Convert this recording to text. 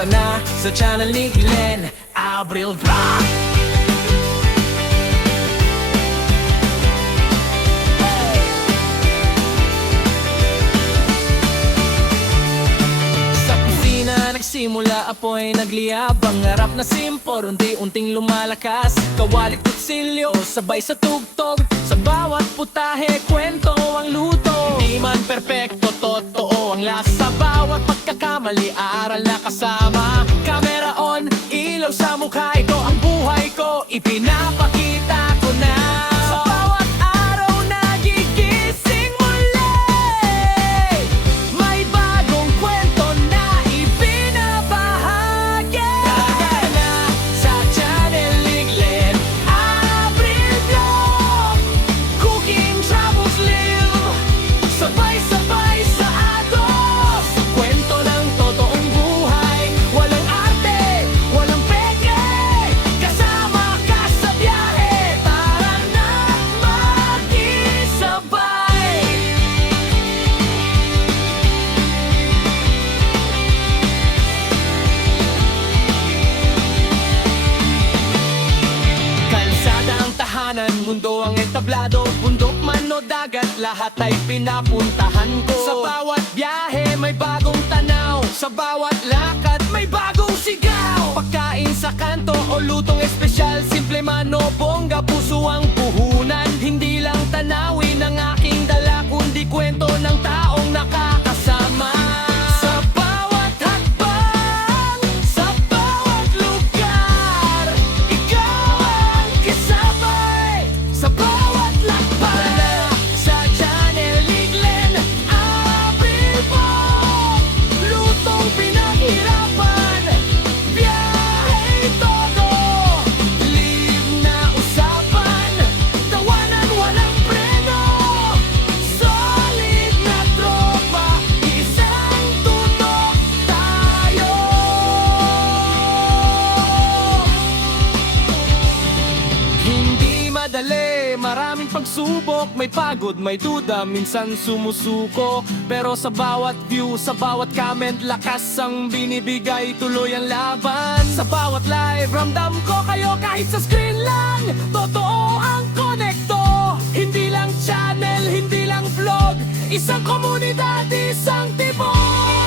Tara na sa channel ni Glenn Abril Vlog. Sa kusina nagsimula apoy nagliyab. Ang harap na simpor unti-unting lumalakas. Kawalik kutsilyo sabay sa tugtog. Sa bawat putahe kwento ang luto. Di man perpekto, totoo ang lasa. Bawat pagkakamali, aral na kasama. Camera on, ilaw sa mukha. Ito ang buhay ko, ipinapakita ko na. Sa bawat araw nagigising muli. May bagong kwento na ibinabahagi. Tara na sa channel ni Glenn Abril Vlog. Cooking, travels, live. Sabay-sabay sa agos. Kwento ng totoong buhay. Walang arte, walang peke. Kasama ka sa biyahe. Tara na makisabay. Kalsada ang tahanan, mundo ang entablado. Bundok man o dagat, lahat ay pinapuntahan ko. Sa bawat biyahe may bagong tanaw. Sa bawat lakad may bagong sigaw. Pagkain sa kanto o lutong espesyal. Simple man o bongga, puso ang puhunan. Hindi lang tanawin ang aking dala, kundi kwento ng taong nakakasama. Sa bawat hakbang, sa bawat lugar, ikaw ang kasabay. Sa bawat lakbay, sa channel ni Glenn Abril Vlog. Lutong pinaghirapan, biyahe todo. Live na usapan, tawanan walang preno. Solid na tropa, isang tutok tayo. Hindi madali, maraming pagsubok. May pagod, may duda, minsan sumusuko. Pero sa bawat view, sa bawat comment, lakas ang binibigay, tuloy ang laban. Sa bawat live, ramdam ko kayo kahit sa screen lang. Totoo ang konekto. Hindi lang channel, hindi lang vlog. Isang komunidad, isang tibok.